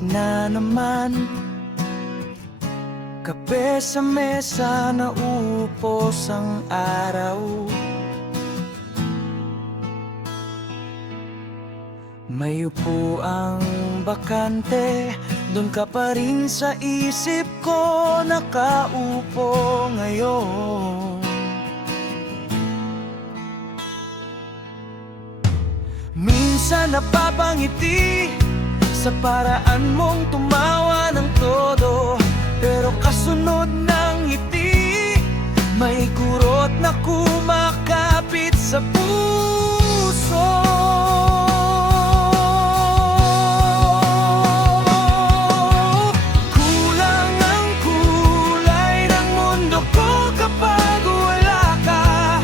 na naman. Kape sa mesa, naupos ang araw. May upuang bakante, dun ka pa rin sa isip ko nakaupo ngayon. Minsan napapangiti sa paraan mong tumawa ng todo, pero kasunod ng ngiti, may kurot na kumakapit sa puso. Kulang ang kulay ng mundo ko kapag wala ka.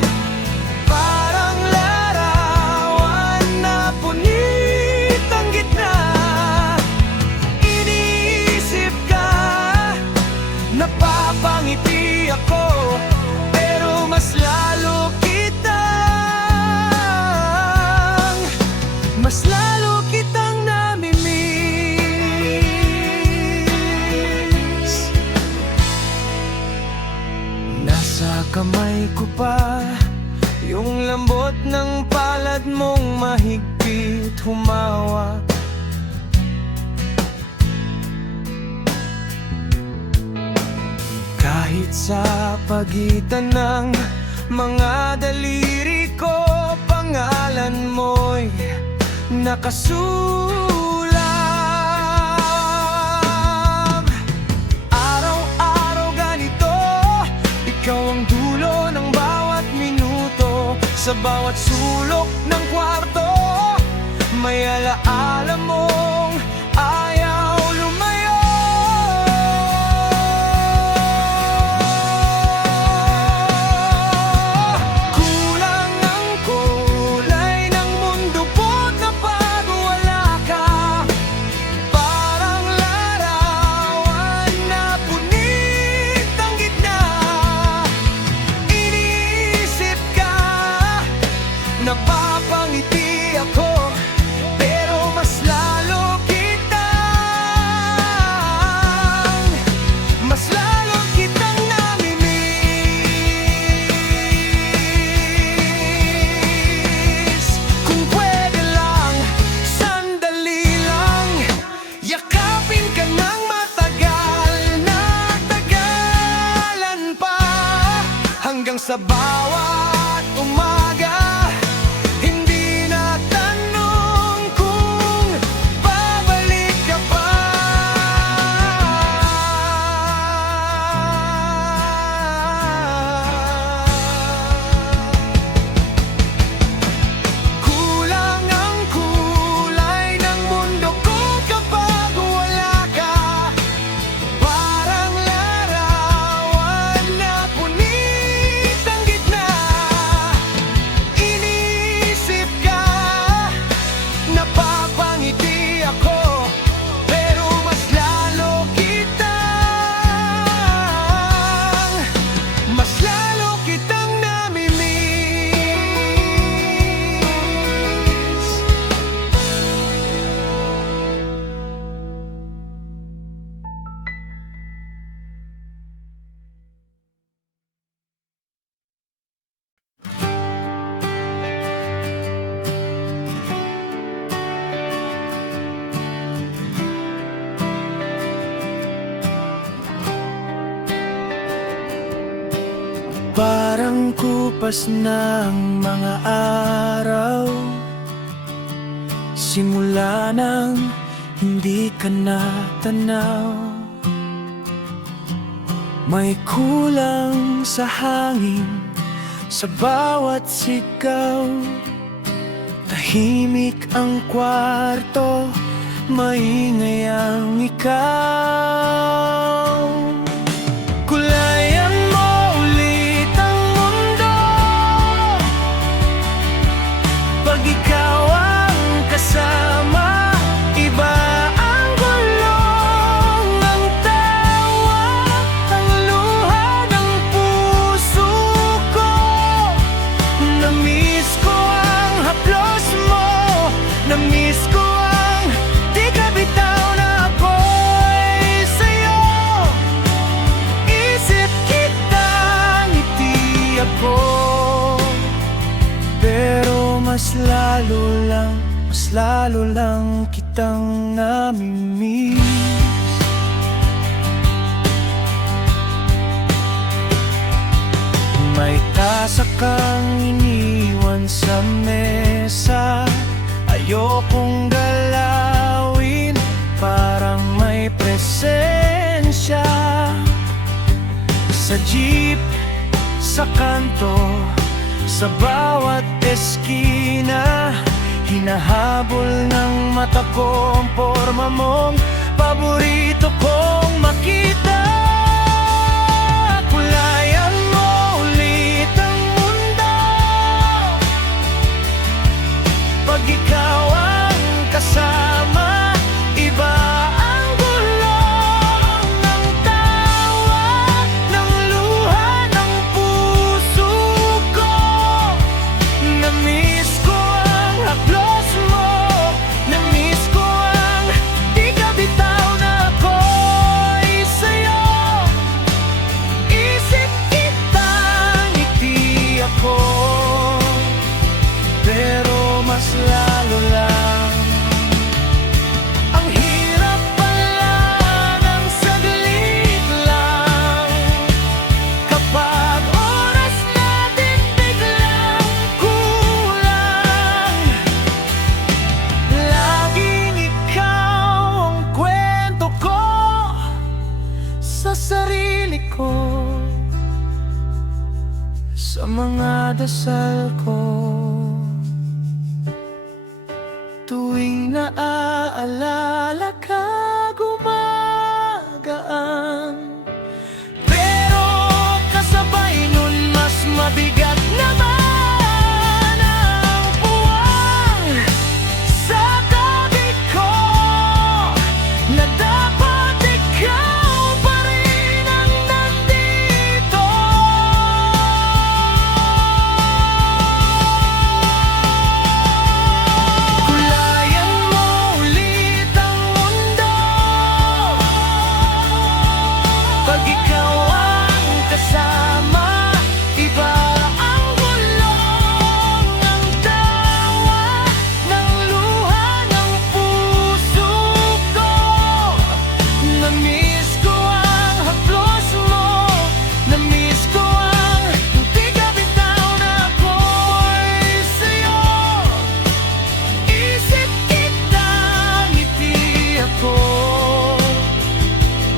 Parang larawan na punit ang gitna. Iniisip ka, napapangiti ako, pero mas lalo kitang namimiss. Nasa kamay ko pa yung lambot ng palad mong mahigpit humawak. Kahit sa pagitan ng mga daliri ko, pangalan mo'y nakasulat. Araw-araw ganito, ikaw ang dulo ng bawat minuto. Sa bawat sulok ng kwarto, may alaala mong ayaw lumayo. Kulang ang kulay ng mundo ko't kapag wala ka. Parang larawan na punit ang gitna. Iniisip ka, napapangiti ako, pero mas lalo kitang namimiss. Kung pwede lang, sandali lang, yakapin ka ng matagal na tagalan pa. Hanggang sa bawat umaga, hindi na tanong kung babalik ka pa. Kulang ang kulay ng mundo ko kapag wala ka. Parang larawan na punit ang gitna. Iniisip ka, napapangiti ako, pero mas lalo kitang namimiss. Parang kupas ng mga araw, simula nang hindi ka natanaw. May kulang sa hangin, sa bawat sigaw. Tahimik ang kwarto, maingay ang ikaw. Kulayan mo ulit ang mundo pag ikaw ang kasama. Iba ang gulong ng tawa, ang luha ng puso ko. Namiss ko ang haplos mo, namiss ko ang di ka bitaw na ako. mas lalo lang kitang namimiss. May tasa kang iniwan sa mesa, ayokong galawin, parang may presensya. Sa jeep, sa kanto, sa bawat eskina, hinahabol ng mata ko ang porma mong paborito kong makita. Kulayan mo ulit ang mundo pag ikaw ang kasama. Iba ang gulong ng tawa, ng luha, ng puso ko. Na-miss ko ang haplos mo, na-miss ko ang di ka bitaw na ako'y sa'yo. Isip kita, ngiti ako, pero mas lalo lang. Ang hirap pala ng saglit lang, kapag oras natin biglang kulang. Laging ikaw ang kwento ko sa sarili ko, sa mga dasal ko. Tuwing naaalala ka, gumagaan. Pero kasabay nun mas mabigat naman ang puwang sa tabi ko, na dapat ikaw pa rin ang nandito. Kulayan mo ulit ang mundo pag ikaw ang kasama. Iba ang gulong ng tawa, ng luha, ng puso ko. Na-miss ko ang haplos mo, na-miss ko ang di ka bitaw na ako'y sa'yo. Isip kita, ngiti ako,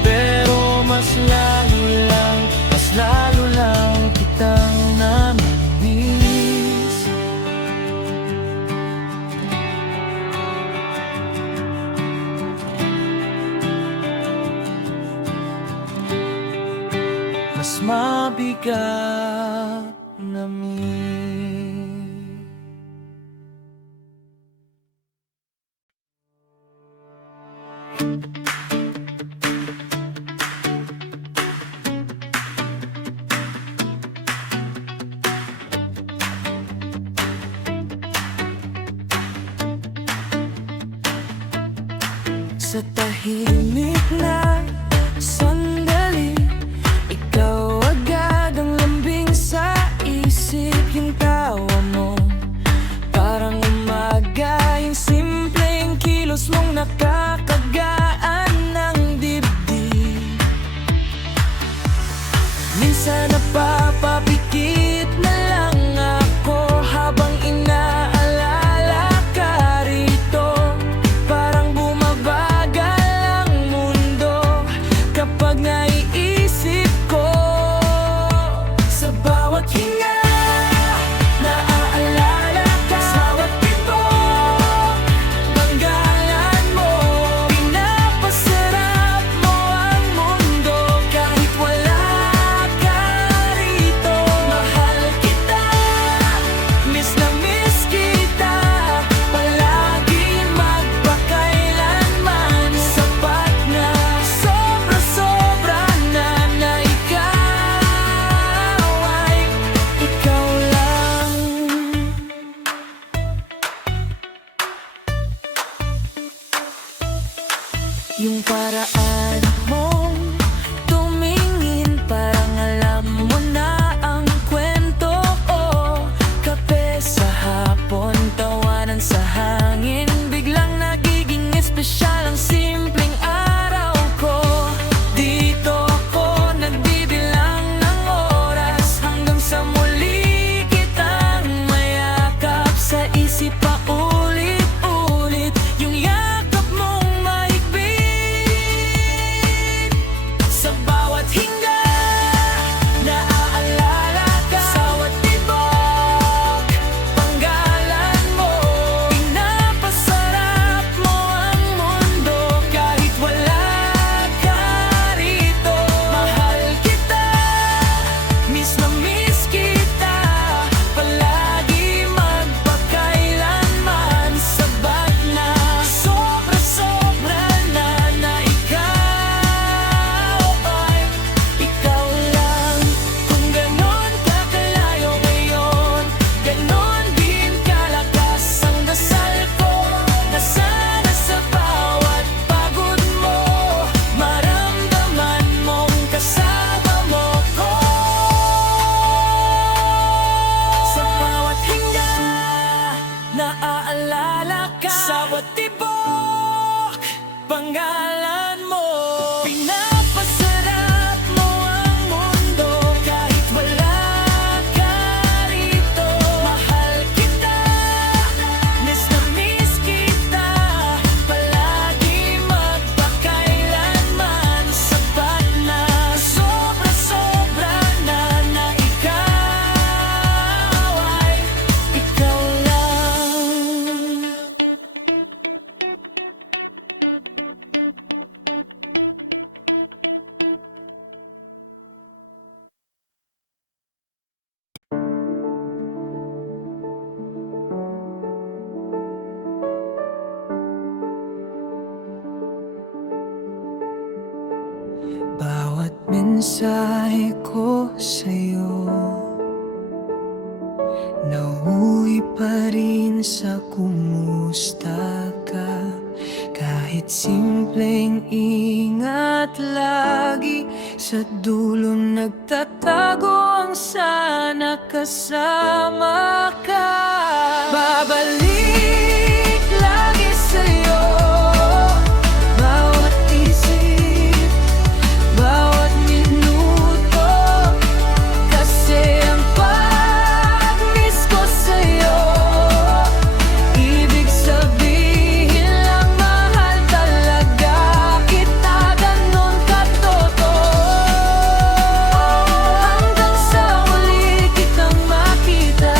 pero mas lalo lang kitang namimiss. Mas mabigat na miss. Sa tahimik na sandali, ikaw agad ang lambing sa isip. Yung tawa mo, parang umaga. Yung simpleng kilos mong nakakagaan ng dibdib. Minsan napapapikit na lang ako habang inaalala ka rito. Parang bumabagal ang mundo kapag naiisip ko. Sa bawat hinga, naaalala ka. Sa bawat tibok, banggalan mo. Pinapasarap mo ang mundo kahit wala ka rito. Mahal kita, miss na miss kita. Palagi magpakailanman. Sapat na, sobra-sobra na ikaw ay ikaw lang. Yung paraan mong tumingin, parang alam mo na ang kwento ko. Kape sa hapon, Pinapasarap mo ang mundo kahit wala ka rito. Mahal kita, miss na miss kita, palagi magpakailanman. Sapat na, sobra-sobra na ikaw ay ikaw lang. Bawat mensahe ko sa'yo nauwi pa rin sa kumusta ka. Kahit simpleng ingat lagi, sa dulo nagtatago ang sana kasama ka. Babalik lagi sa'yo, bawat isip, bawat minuto, kasi ang pag-miss ko sa'yo, ibig sabihin lang mahal talaga kita, ganon katotoo. Hanggang sa muli kitang makita,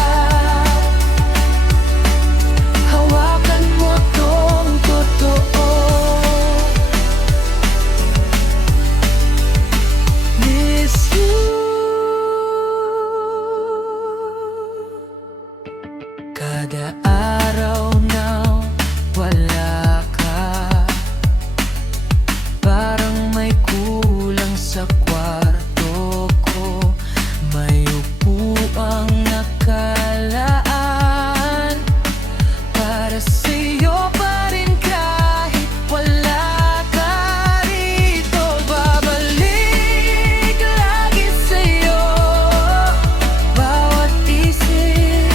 hawakan mo tong totoo. Miss you. Kada araw na wala ka, parang may kulang sa kwarto ko. May upuang nakalaan para sa'yo pa rin kahit wala ka rito. Babalik lagi sa'yo, bawat isip,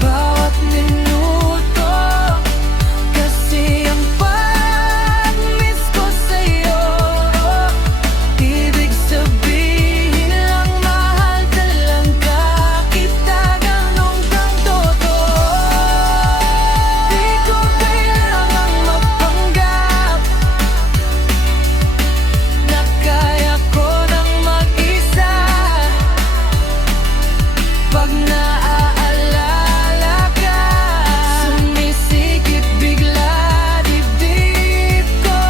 bawat minuto, kasi ang pag-miss ko sa'yo, ibig sabihin lang mahal talaga kita, ganon kang totoo. Di ko kailangang magpanggap na kaya ko nang mag-isa. Pag naaalala ka, sumisikip bigla dibdib ko,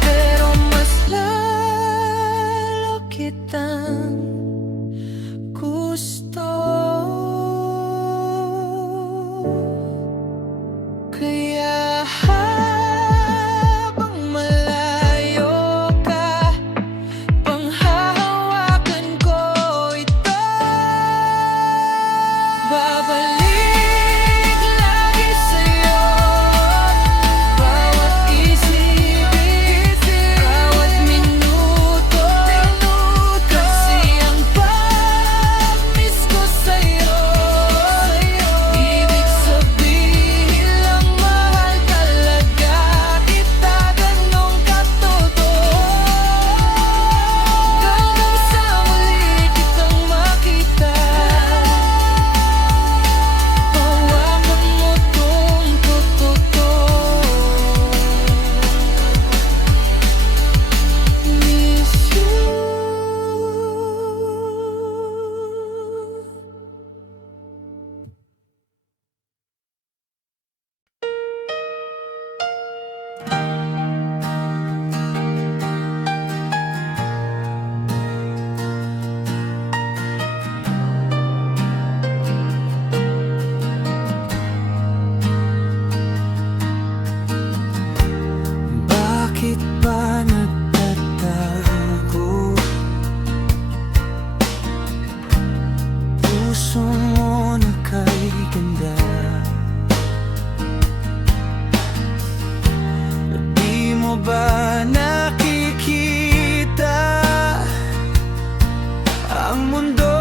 pero mas lalo kitang gusto. Kaya habang malayo ka, panghahawakan ko ito. Babalik lagi sa'yo, bawat isip, bawat minuto, kasi ang pag-miss ko sa'yo, ibig sabihin lang mahal talaga kita, ganon katotoo. Hanggang sa muli kitang makita, hawakan mo tong totoo. Miss you. Bakit ba nagtatago? Puso mo na kay ganda, di mo ba nakikita ang mundo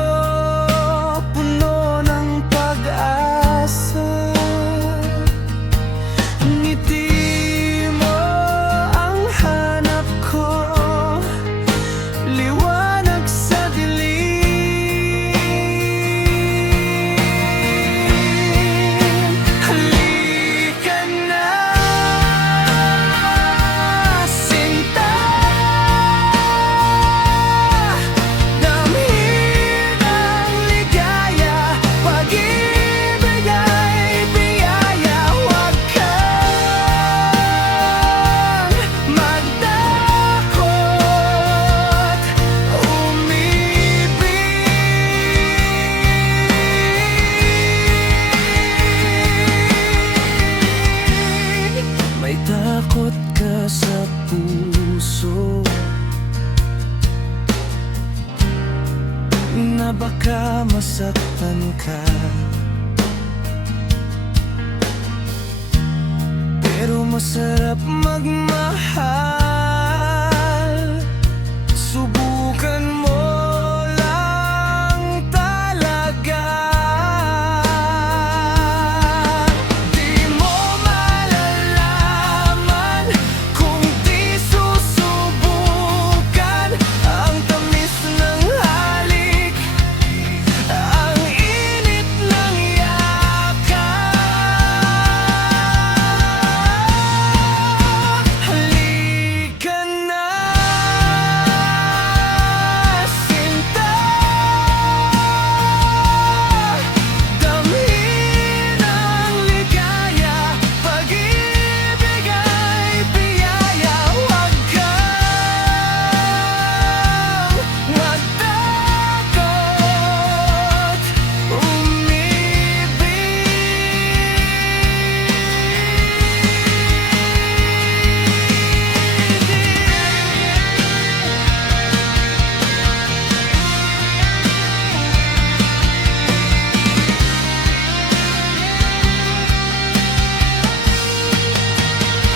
puno ng pag-asa? Ngiti mo ang hanap na baka masaktan ka, pero masarap magmahal. Subukan mo lang talaga. Di mo malalaman kung di susubukan ang tamis ng halik, ang init ng yakap. Halika na, sinta. Damhin ang ligaya, pag-ibig ay biyaya. Huwag kang matakot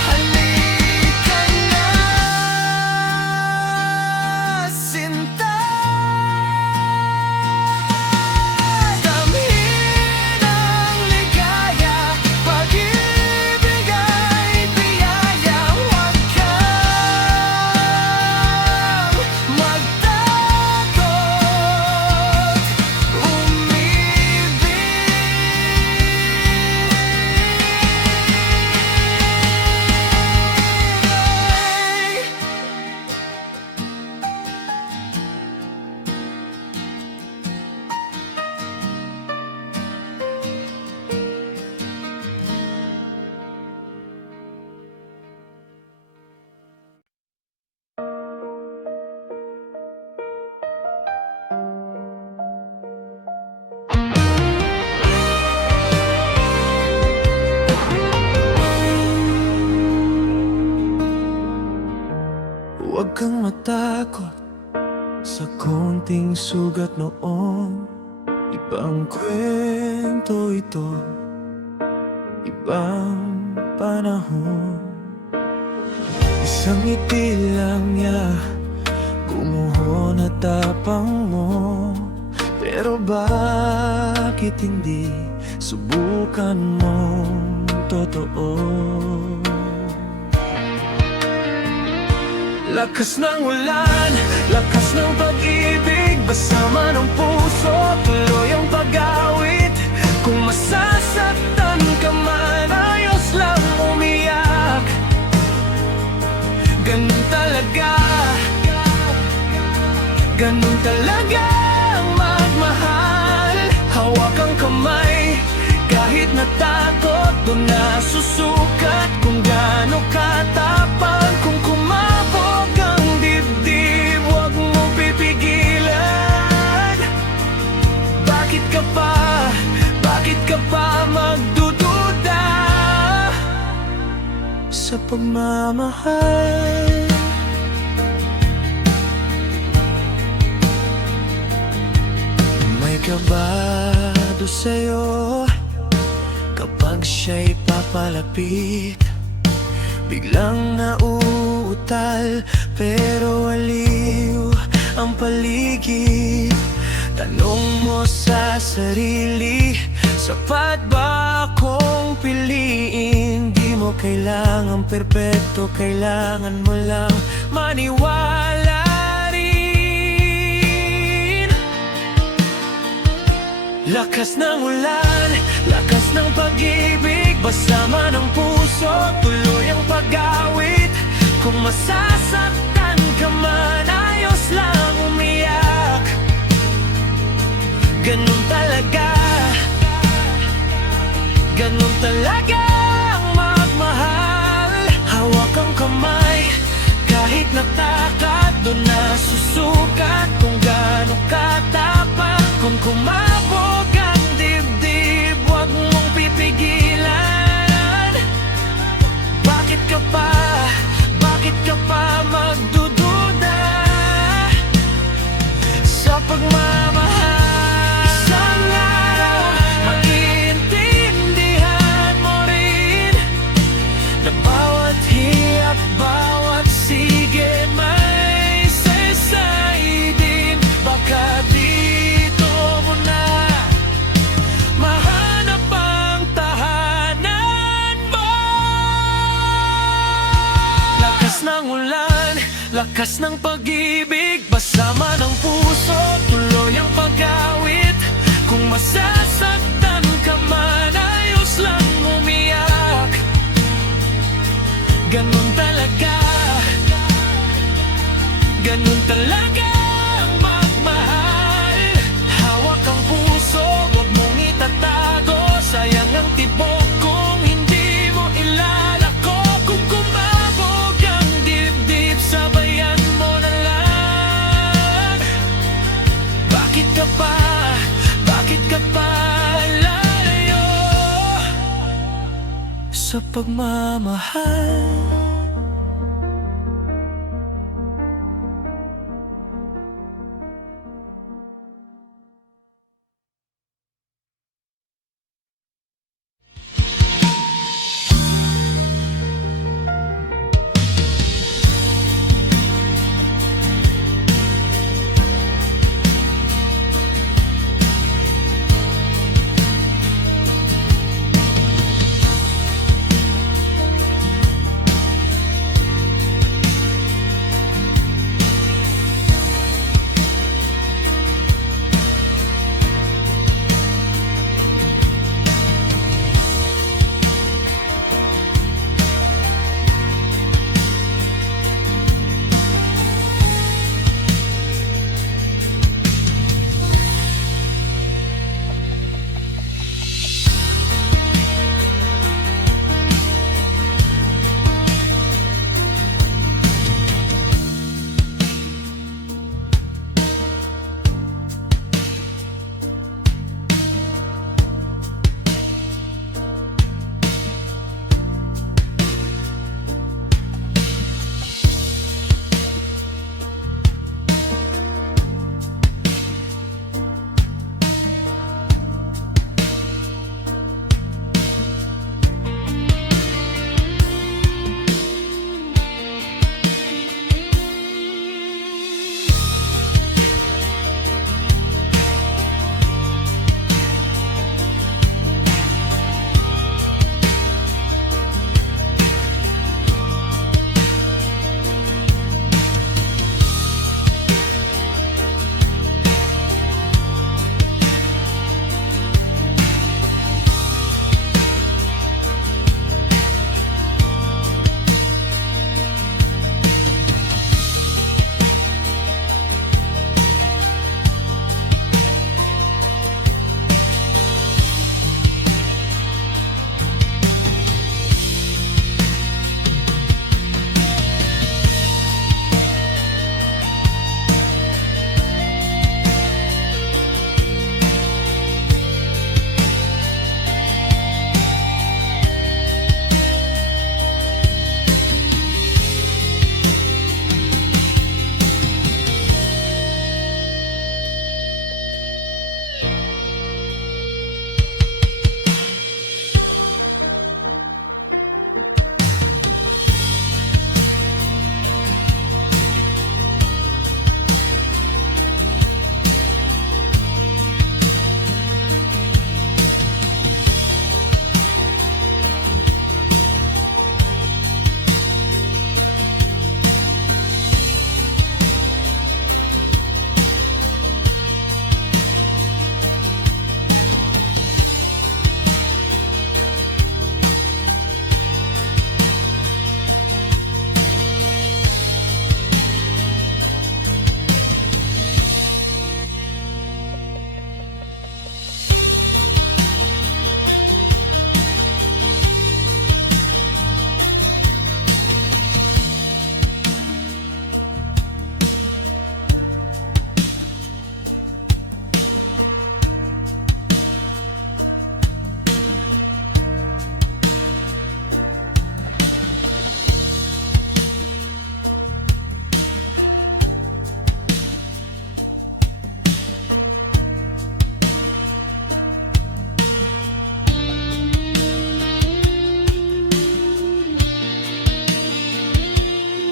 Halika na, sinta. Damhin ang ligaya, pag-ibig ay biyaya. Huwag kang magtakot Huwag kang matakot sa konting sugat noon. Ibang kwento ito, ibang panahon. Isang ngiti lang niya, gumuho na tapang mo. Pero bakit hindi subukan mong totoo? Lakas ng ulan, lakas ng pag-ibig, basama ng puso, tuloy ang pag-awit. Kung masasaktan ka man, ayos lang umiyak. Ganun talaga, ganun talaga ang magmahal. Hawak ang kamay, kahit natakot, doon na susukat kung gaano katapang. Kung kumabog ang dibdib, huwag mo pipigilan. Bakit ka pa magdududa sa pagmamahal? May kabado sa'yo kapag siya'y papalapit. Biglang nauutal pero aliw ang paligid. Tanong mo sa sarili, sapat ba akong piliin? Di mo kailangan perpekto, kailangan mo lang maniwala rin. Lakas ng ulan, lakas ng pag-ibig, basama ng puso, tuloy ang pag-awit. Kung masasaktan ka man, ayos lang umiyak. Ganun talaga, ganun talaga ang magmahal. Hawak ang kamay, kahit natakat, doon na susukat kung gaano katapang. Kung kumabog ang dibdib, huwag mong pipigilan. Bakit ka pa magdududa sa pagmamahal? Lakas ng pag-ibig, basama ng puso, tuloy ang pag-awit. Kung masasaktan ka man, ayos lang umiyak. Ganun talaga, ganun talaga ang magmahal. Hawak ang puso, huwag mong itatago. Sayang ang tibok kung hindi mo ilalako. Kung kumabog ang dibdib, sabayan mo na lang. Bakit ka pa lalayo sa pagmamahal?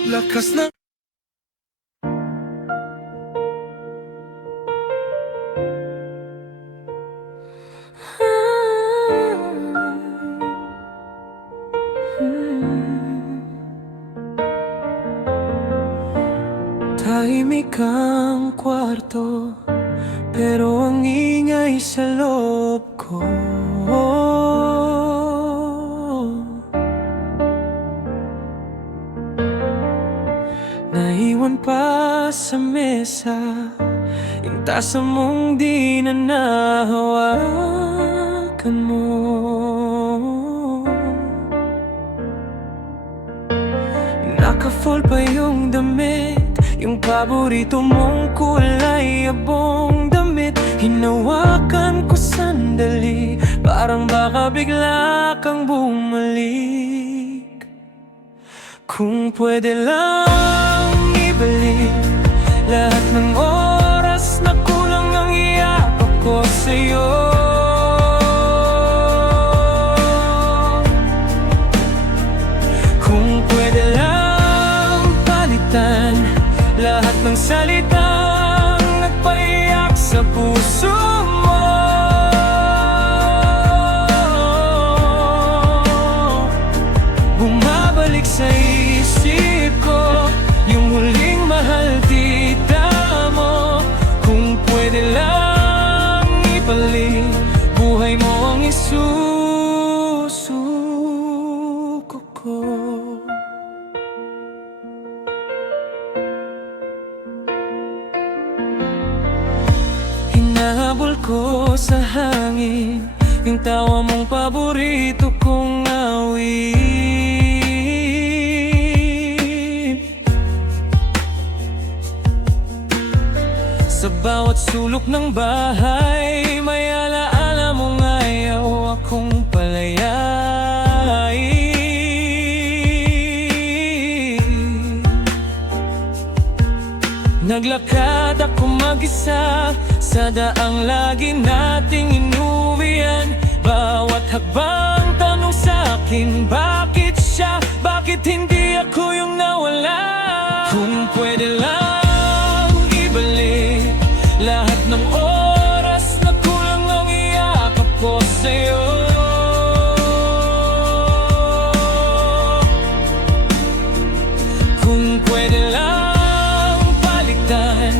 Lakas ng Tahimik ang kwarto, pero ang ingay sa loob ko. Naiwan pa sa mesa yung tasa mong di na nahawakan mo. Naka-fall pa yung damit, yung paborito mong kulay abong damit. Hinawakan ko sandali, parang baka bigla kang bumalik. Kung pwede lang ibalik lahat ng oras na kulang ang iyakap ko sa'yo. Kung pwede lang palitan lahat ng salitang nagpaiyak sa puso mo. Bumabalik sa isip ko yung huling mahal tita mo. Kung pwede lang ibalik buhay mo ang isusuko ko. Hinahabol ko sa hangin yung tawa mong paborito kong awit. Sa bawat sulok ng bahay may alaala mong ayaw akong palayain. Naglakad ako mag-isa sa daang lagi nating inuwian. Bawat hakbang tanong sa'kin, bakit siya? Bakit hindi ako yung nawala? Kung pwede lang ibalik lahat ng oras na kulang ang iyakap ko sa'yo. Kung pwede lang palitan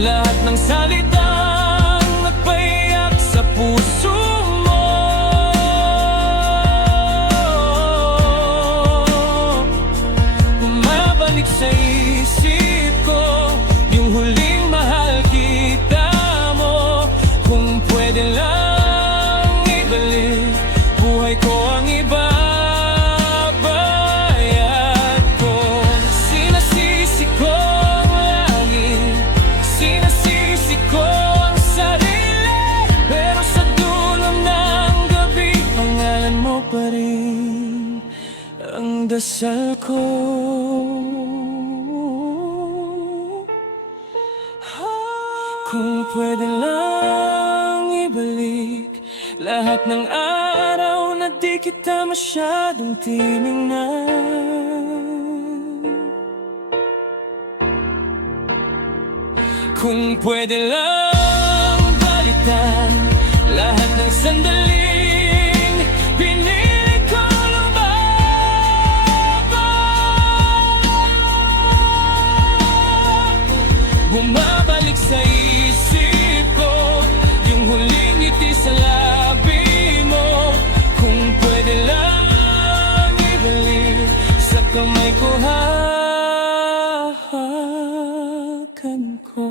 lahat ng salitang nagpaiyak sa puso mo. Bumabalik sa isip ko yung huling mahal kita mo. Kung pwede lang ibalik buhay ko ang ibabayad ko. Sinasisi ko ang langit, sinasisi ko ang sarili, pero sa dulo ng gabi pangalan mo pa rin ang dasal ko. Kung pwede lang ibalik lahat ng araw na di kita masyadong tinignan. Kung pwede lang balitan lahat ng sandaling pinili ko lumaban. Bumabalik sa isip ko yung huling ngiti sa labi mo. Kung pwede lang ibalik sa kamay ko hahakan ko.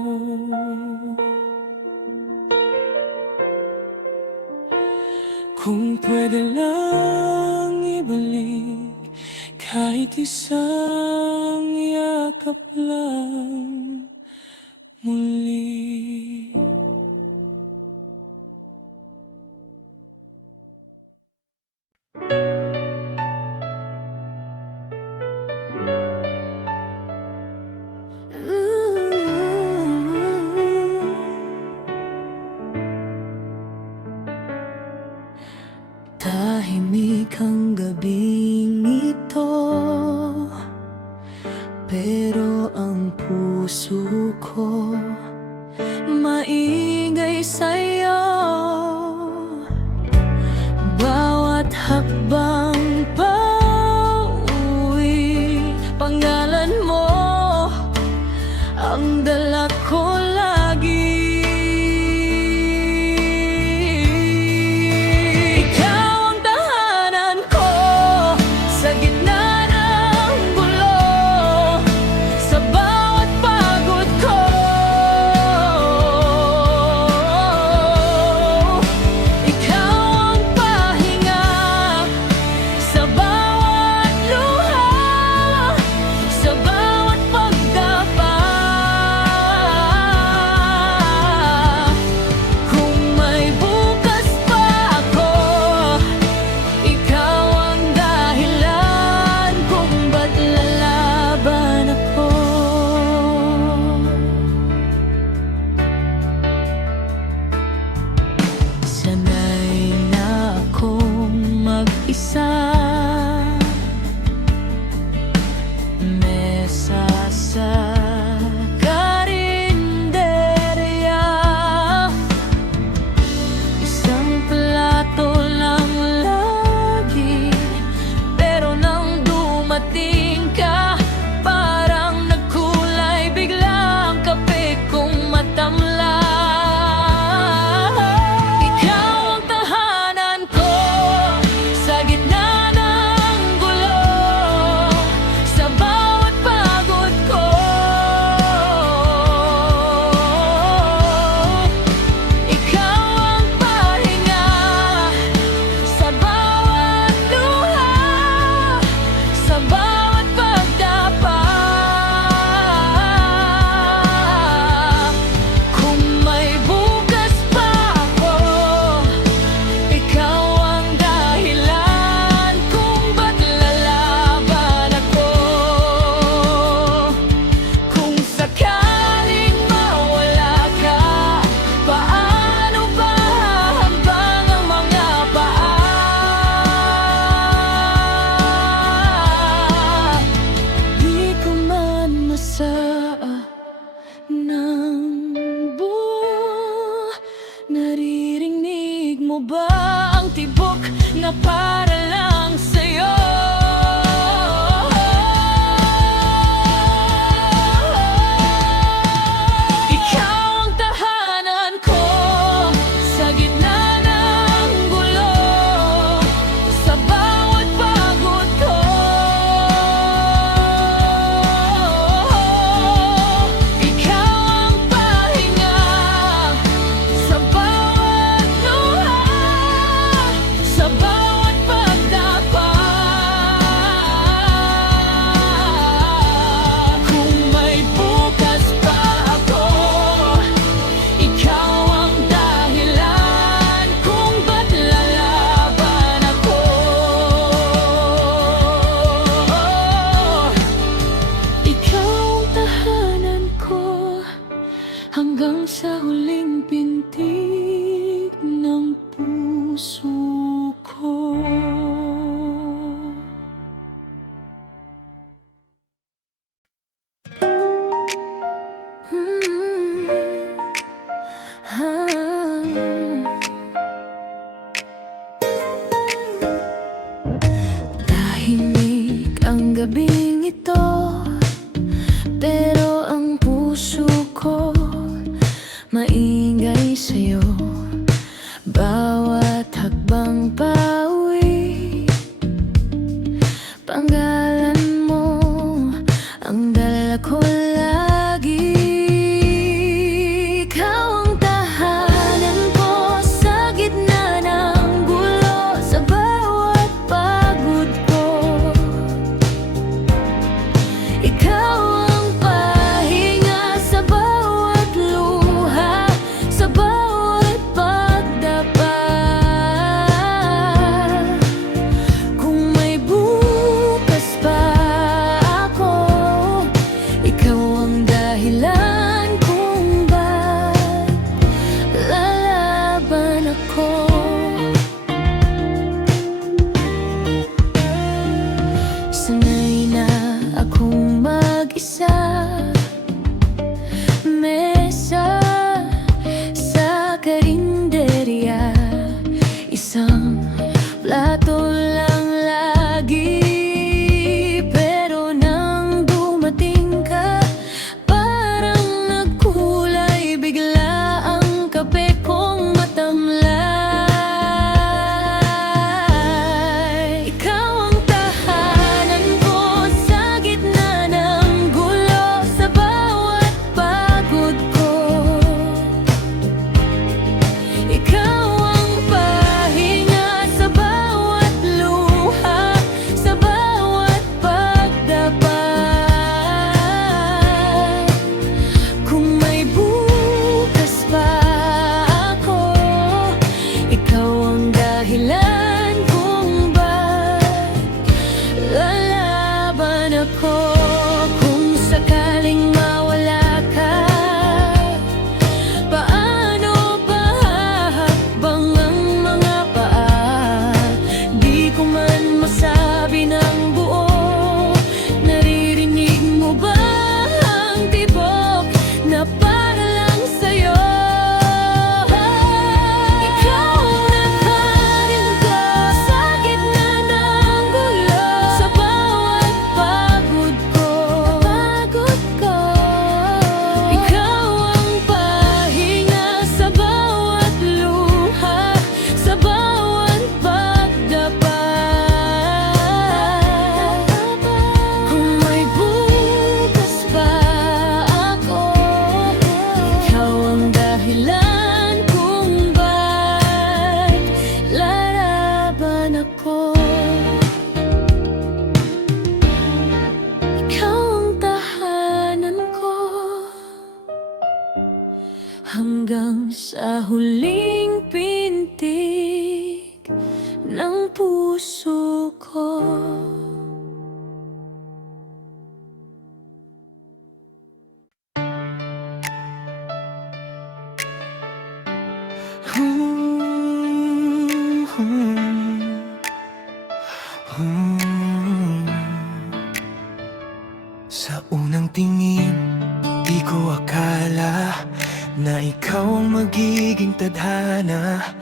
Kung pwede lang ibalik kahit isang yakap lang muli. Tahimik ang gabing ito, pero ang puso ko maingay sa'yo. Bawat hakbang pauwi, pangalan mo ang na para lang sa'yo. Ikaw ang tahanan ko sa gitna ng gulo, sa bawat pagod ko. Ikaw ang pahinga sa bawat luha, sa bawat pagdapa. Kung may bukas pa ako, ikaw ang dahilan kung ba't lalaban ako. Ikaw ang tahanan ko hanggang sa huling pintig ng puso ko. Tahimik ang gabing ito, pero ang puso ko maingay sa'yo. Bawat hakbang pauwi, panggalan mo ang dala ko lagi. Ikaw ang tahanan ko sa gitna ng gulo, sa bawat pagod ko. Ikaw ang pahinga sa bawat luha, sa bawat pagdapa. Kung may bukas pa ako, ikaw ang dahilan kung ba't lalaban ako. Sanay na akong mag-isa, mesa sa karinderya, isang plato lang lagi. Pero nang dumating ka, parang nagkulay bigla ang kape kong matamlay. Ikaw ang tahanan ko sa gitna ng gulo, sa bawat pagod ko. Ikaw ang pahinga sa bawat luha, sa bawat pagdapa. Kung may bukas pa ako, ikaw ang dahilan kung ba't lalaban ako. Kung sakaling mawala ka, paano ba hahakbang ang mga paa? Di ko man masabi ng buo, naririnig mo ba ang tibok na para lang sa'yo? Ikaw ang nakarin ko sa gitna ng gulo, sa bawat pagod ko. Ikaw ang pahinga sa bawat luha, sa bawat pagdapa. Kung may bukas pa ako, ikaw ang dahilan kung ba't lalaban ako. Ikaw ang tahanan ko hanggang sa huling pintig ng puso ko. Sa unang tingin, di ko akala na ikaw ang magiging tadhana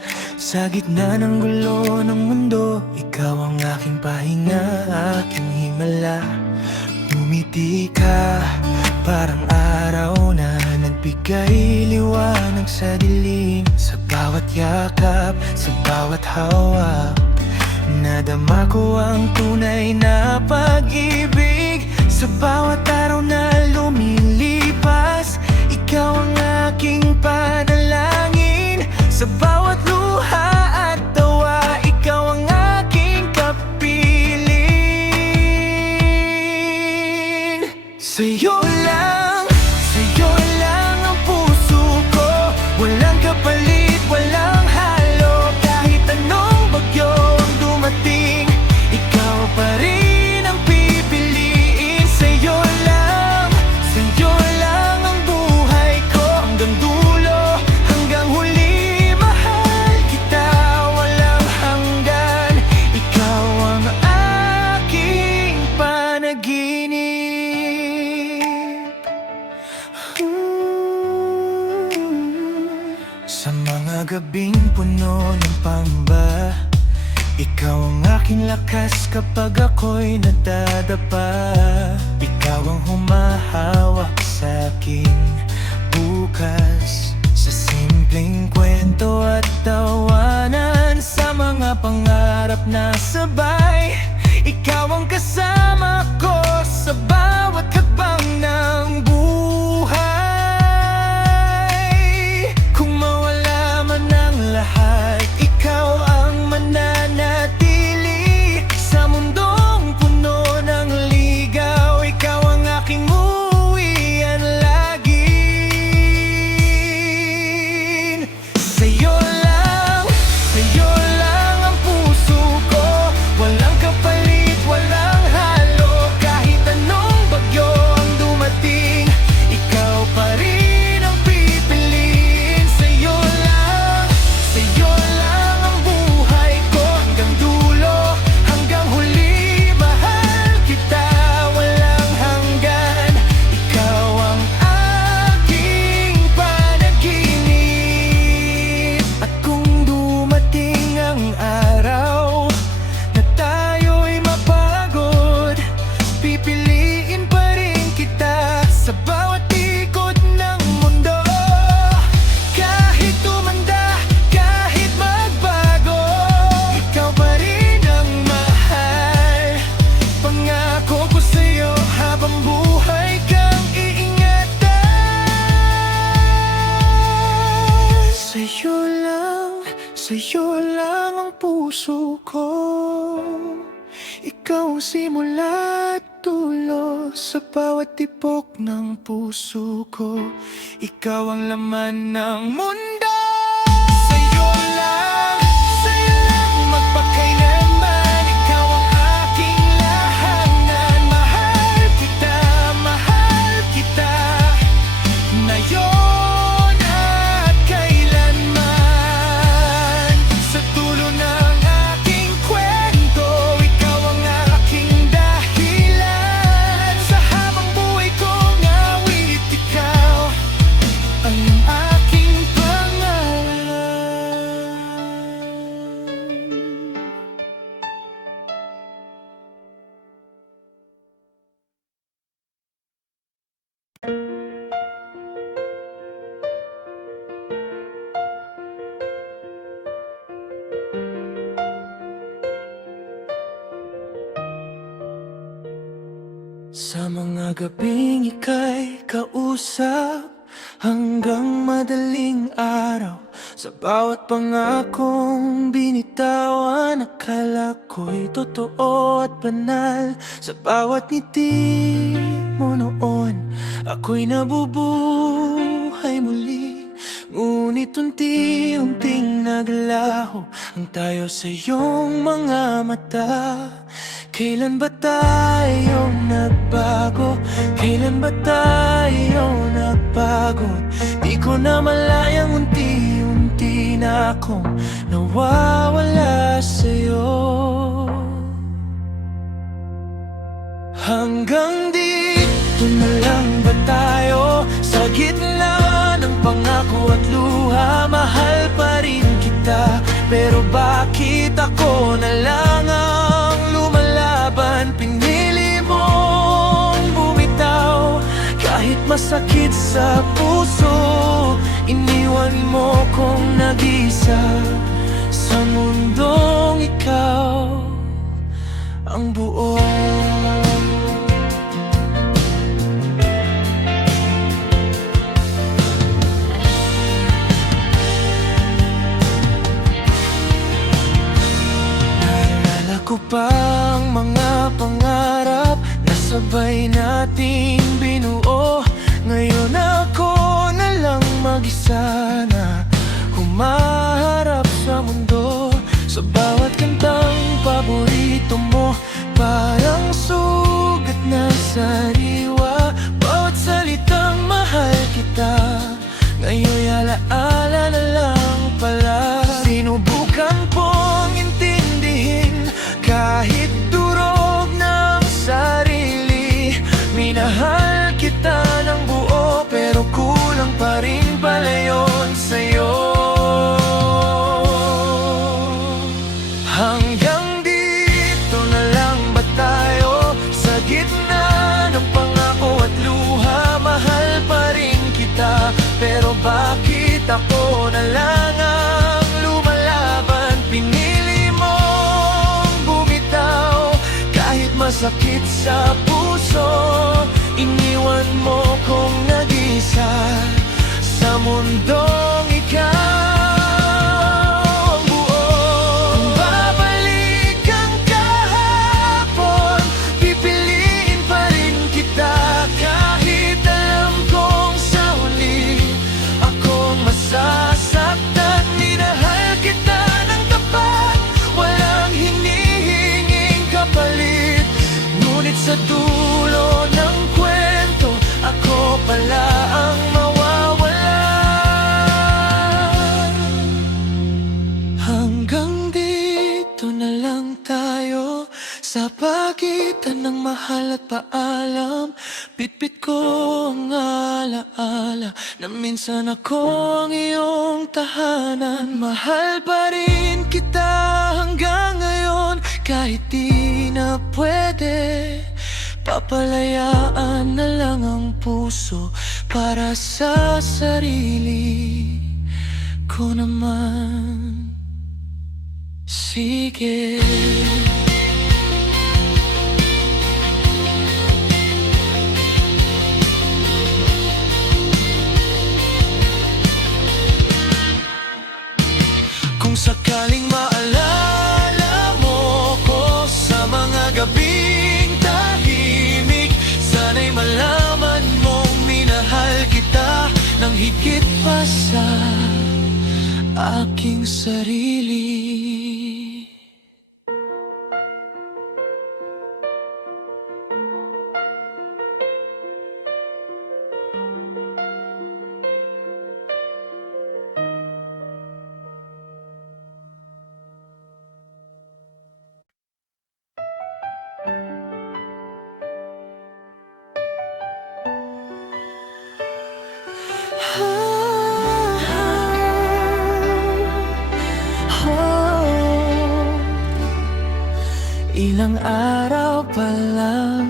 Sa gitna ng gulo ng mundo, ikaw ang aking pahinga, aking himala. Ngumiti ka, parang araw na nagbigay liwanag sa dilim. Sa bawat yakap, sa bawat hawak, nadama ko ang tunay na pag-ibig. Sa bawat araw na lumilipas, ikaw ang aking panalangin. Sa bawat luha at tawa, ikaw ang aking kapiling. Sa'yo lang ang puso ko, walang kapalit, walang halo. Kahit anong bagyo ang dumating, ikaw pa rin ang pipiliin. Sa'yo lang ang buhay ko, hanggang dulo, hanggang huli. Mahal kita, walang hanggan. Ikaw ang aking panaginip. Sa mga gabing puno ng pangamba, ikaw ang aking lakas kapag ako'y nadadapa. Ikaw ang humahawak sa aking bukas, sa simpleng kwento at tawanan, sa mga pangarap na sabay. Ikaw ang kasama ko sa bawat hakbang ng buhay. Kung mawala man ang lahat, ikaw ang mananatili. Sa mundong puno ng ligaw, ikaw ang aking uwian lagi. Sa'yo lang ang puso ko, walang kapalit, walang halo. Kahit anong bagyo ang dumating, ikaw pa rin ang pipiliin. Sa'yo lang ang buhay ko, hanggang dulo, hanggang huli. Mahal kita, walang hanggan. Ikaw ang aking panaginip. At kung dumating ang araw na tayo'y mapagod, pipiliin pa rin kita sa bawat ikot ng mundo. Kahit tumanda, kahit magbago, ikaw pa rin ang mahal. Pangako ko sa'yo, habang buhay kang iingatan. Sa'yo lang ang puso ko, ikaw ang simula at dulo. Sa bawat tibok ng puso ko, ikaw ang laman ng mundo. Sa'yo lang magpakailanman, ikaw ang aking lahanan. Mahal kita, ngayon at kailanman. Sa dulo ng aking kwento, ikaw ang aking dahilan. Sa habang buhay kong awit, ikaw ang aking pangalan. Sa mga gabing ika'y kausap, hanggang madaling araw. Sa bawat pangakong binitawan, akala ko'y totoo at banal. Sa bawat ngiti mo noon, ako'y nabubuhay muli. Ngunit unti-unting naglaho ang tayo sa iyong mga mata. Kailan ba tayo nagbago? Kailan ba tayo nagbago? Di ko na malayang unti-unti na akong nawawala sa'yo. Hanggang dito na lang ba tayo? Sa gitna ng pangako at luha, mahal pa rin kita. Pero bakit ako na lang ang lumalaban? Pinili mong bumitaw kahit masakit sa puso. Iniwan mo kong nag-isa sa mundong ikaw ang buo. Naalala ko pa ang mga pangarap na sabay nating binuo. Ngayon ako na lang mag-isa na humaharap sa mundo. Sa bawat kantang paborito mo, parang sugat na sariwa. Bawat salitang mahal kita, ngayon'y alaala na lang pala. Sinubukan pong intindihin kahit durog ng sarili. Minahal kita ng buo, pero kulang pa rin pala yun sa'yo. Hanggang dito na lang ba tayo? Sa gitna ng pangako at luha, mahal pa rin kita. Pero bakit ako na lang ang lumalaban? Pinili mong bumitaw kahit masakit sa puso. Iniwan mo kong nag-isa sa mundong ikaw. Sasaktan, minahal kita ng tapat, walang hinihinging kapalit. Ngunit sa dulo ng kwento, ako pala ang mawawalan. Hanggang dito na lang tayo, sa pagitan ng mahal at paalam. Bitbit ko ang alaala na minsan ako ang iyong tahanan. Mahal pa rin kita hanggang ngayon, kahit di na pwede. Papalayaan na lang ang puso para sa sarili ko naman. Sige. Kung sakaling maalala mo ko sa mga gabing tahimik, sana'y malaman mong minahal kita ng higit pa sa aking sarili. Ilang araw pa lang,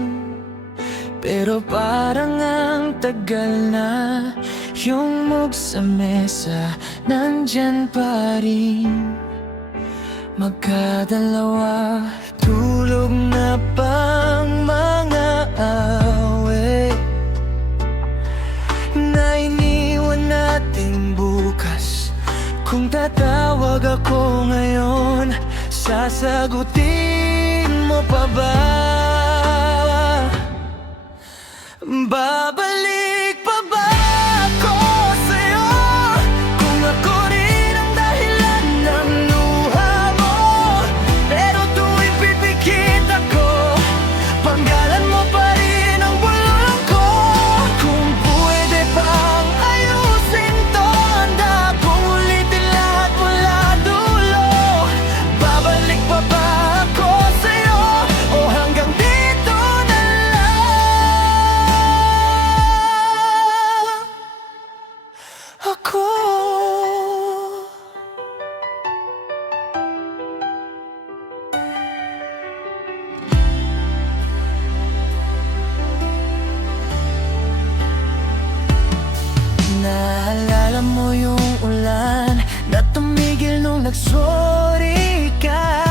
pero parang ang tagal na. Yung mug sa mesa, nandyan pa rin. Magkadalawa, tulog na pang mga awit na iniwan natin bukas. Kung tatawag ako ngayon, sasagutin mo pa ba? Babalik pa ba ako sa'yo? Kung ako rin ang dahilan ng luha mo, pero tuwing pipikit ako, panggalan mo pa rin ang bulong ko. Kung pwede pang ayusin to, handa kong ulitin lahat mula dulo. Babalik pa ba ako sa'yo? O hanggang dito na lang? Alam mo yung ulan na tumigil nung nagsorry ka.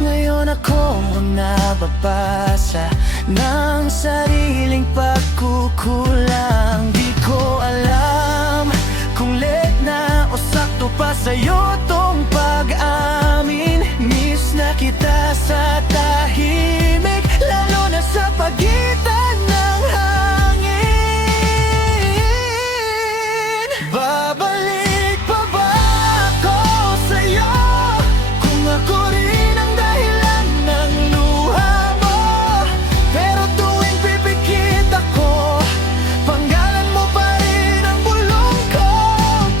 Ngayon ako ang nababasa ng sariling pagkukulang. Di ko alam kung late na o sakto pa sa'yo tong pag-amin. Miss na kita sa tahimik, lalo na sa pagitan ng hangin. Babalik pa ba ako sa'yo kung ako rin ang dahilan ng luha mo? Pero tuwing pipikit ako, panggalan mo pa rin ang bulong ko.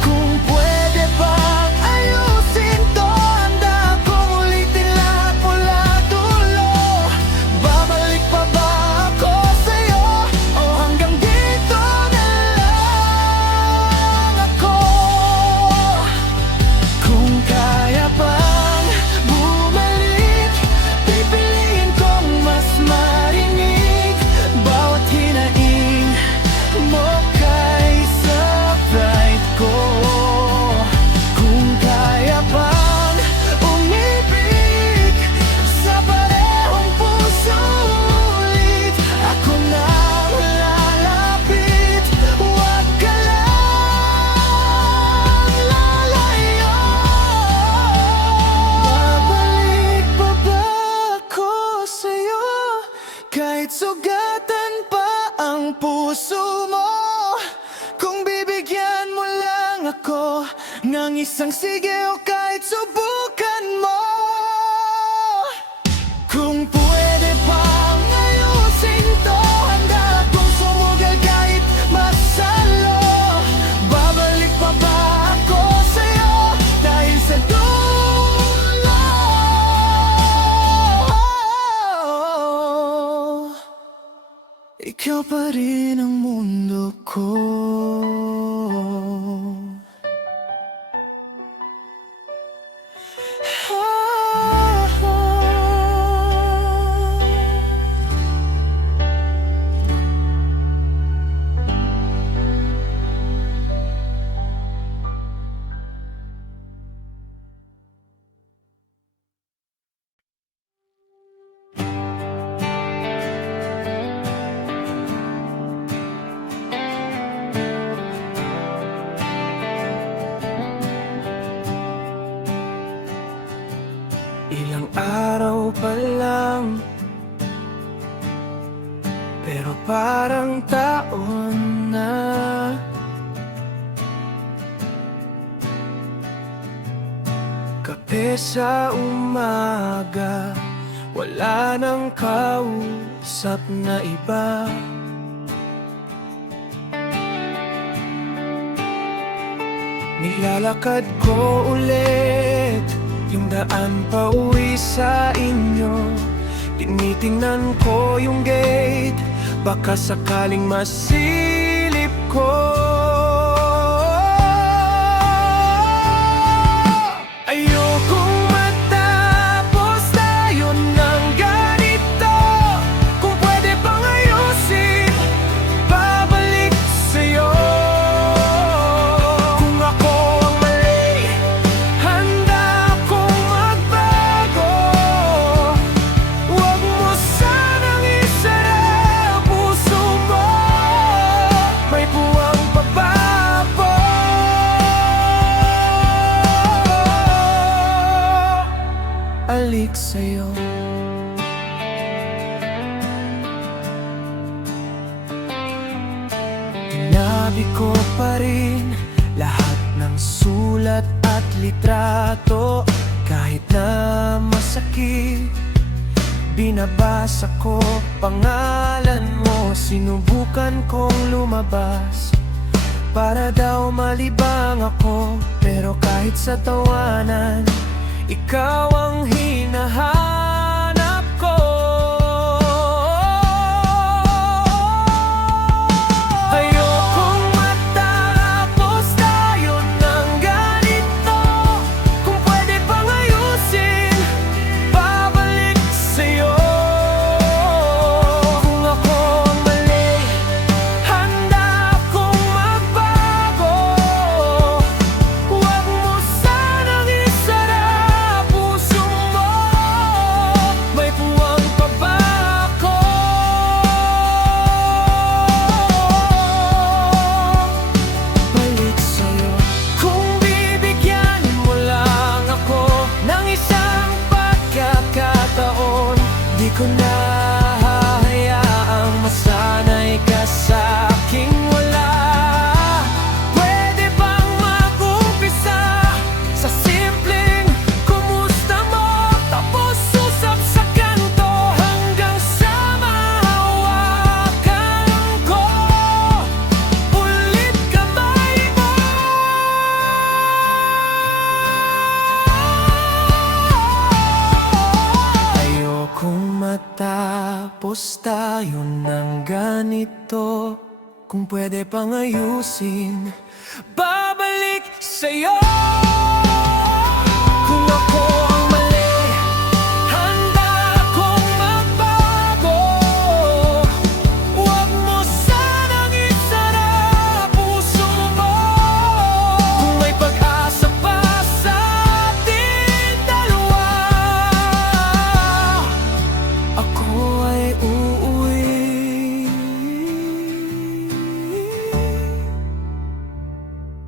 Kung pwede bang ayusin to, handa akong ulitin lahat mula dulo. Babalik pa ba ako sa'yo o hanggang dito na lang ako? Kung kaya bang bumalik, pipiliin kong mas marinig bawat hinaing mo kaysa pride ko. Kung kaya bang umibig sa parehong puso ulit, ako na ang lalapit, huwag ka lang lalayo. Babalik pa ba ako sa'yo kahit sugatan pa ang puso mo? Kung bibigyan mo lang ako ng isang sige o kahit subukan mo. Kung pwede bang ayusin to, handa akong sumugal kahit masalo. Babalik pa ba ako sa'yo dahil sa dulo? Ikaw pa rin ang mundo ko. Ilang araw pa lang, pero parang taon na. Kape sa umaga, wala nang kausap na iba. Nilalakad ko ulit yung daan pa uwi sa inyo. Tinitingnan ko yung gate, baka sakaling masilip ko. Ayokong matapos tayo ng ganito. Kung pwede bang ayusin, babalik sa'yo. Kung ako ang mali, handa akong magbago. Huwag mo sanang isara puso mo, may puwang pa ba ako? Alik sa'yo. Tinabi ko pa rin lahat ng sulat at litrato. Kahit na masakit, binabasa ko pangalan mo. Sinubukan kong lumabas para daw malibang ako, pero kahit sa tawanan, ikaw ang hinahanap ko. Ayokong matapos tayo ng ganito. Kung pwede bang ayusin, babalik sa'yo. Kung ako ang mali, handa akong magbago. tayo ng ganito. Kung pwede pang ayusin, babalik sa'yo. Kung ako ang mali, handa akong magbago. Huwag mo sanang isara puso mo. Kung may pag-asa pa sa ating dalawa, ako ay uuwi.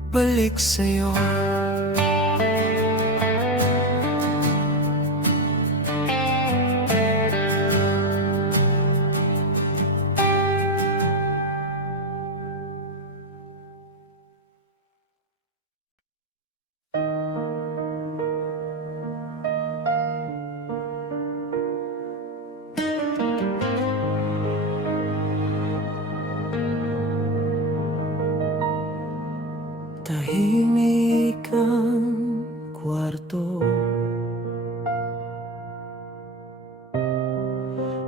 Balik sa'yo. Tahimik ang kwarto,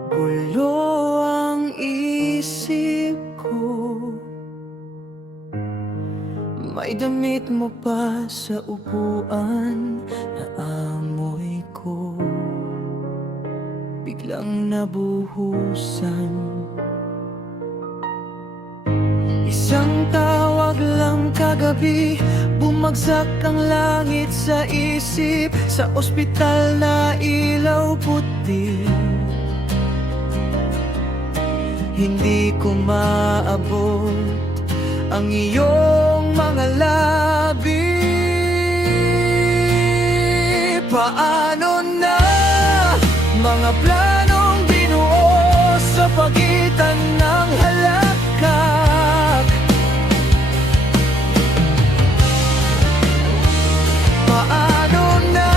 gulo ang isip ko. May damit mo pa sa upuan na amoy ko, biglang nabuhusan. Isang tawag lang kagabi, bumagsak ang langit sa isip. Sa ospital na ilaw puti, hindi ko maabot ang iyong mga labi. Paano na mga planong binuo sa pagitan ng halakak? Paano na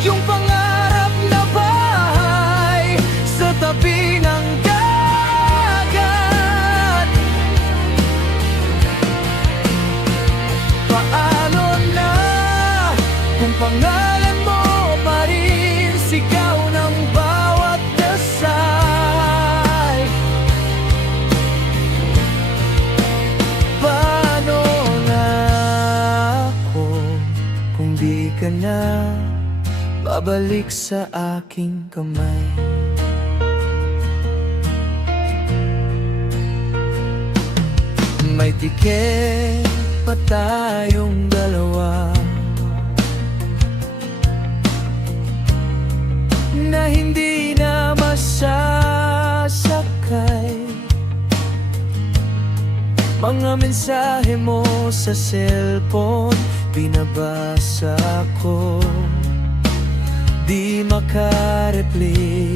yung pangarap na bahay sa tabi ng dagat? Paano na kung pangalan mo pa rin sigaw ng bawat dasal? Paano na ako kung di ka na babalik sa aking kamay? May tiket pa tayong dalawa na hindi na masasakay. Mga mensahe mo sa cellphone, binabasa ko, di makareply.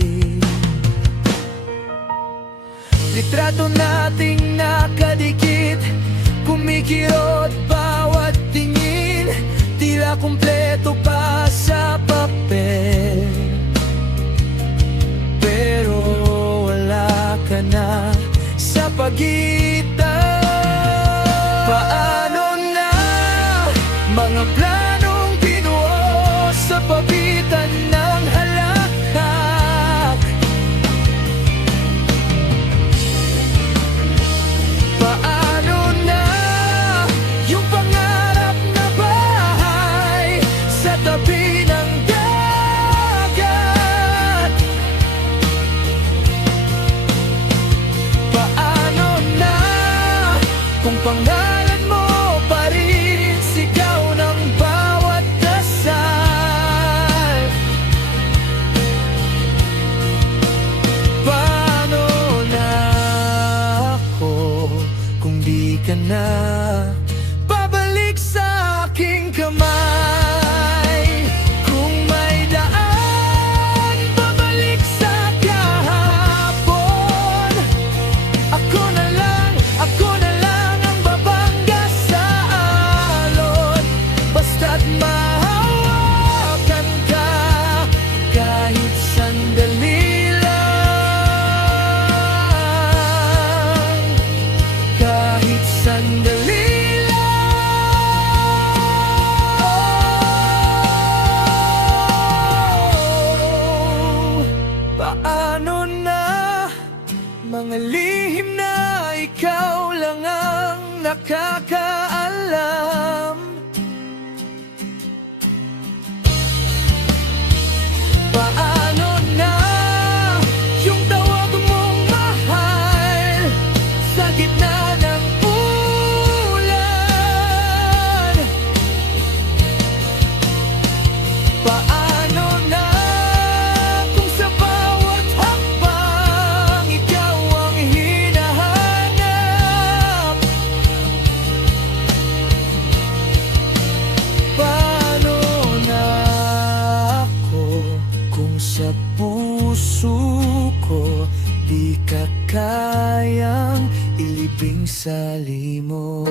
Litrato nating nakadikit, kumikirot bawat tingin, tila kumpleto pa sa papel. Pero wala ka na sa pagitan. Paano na mga planong binuo sa pagitan ng halakak? Paano na yung pangarap na bahay sa tabi ng dagat? Paano na kung pangalan mo pa rin sigaw ng bawat dasal? Paano na ako kung di ka na babalik sa aking kamay? Kung may daan babalik sa kahapon, ako na lang ang babangga sa alon. Basta't mahawakan ka kahit sandali lang, kahit sandali lang. Paano na nakakaalam. Paano na yung tawag mong mahal sa gitna ng ulan? Paano na kung sa bawat hakbang ikaw ang hinahanap? Paano na ako kung sa puso ko di ka kayang ilibing sa limot?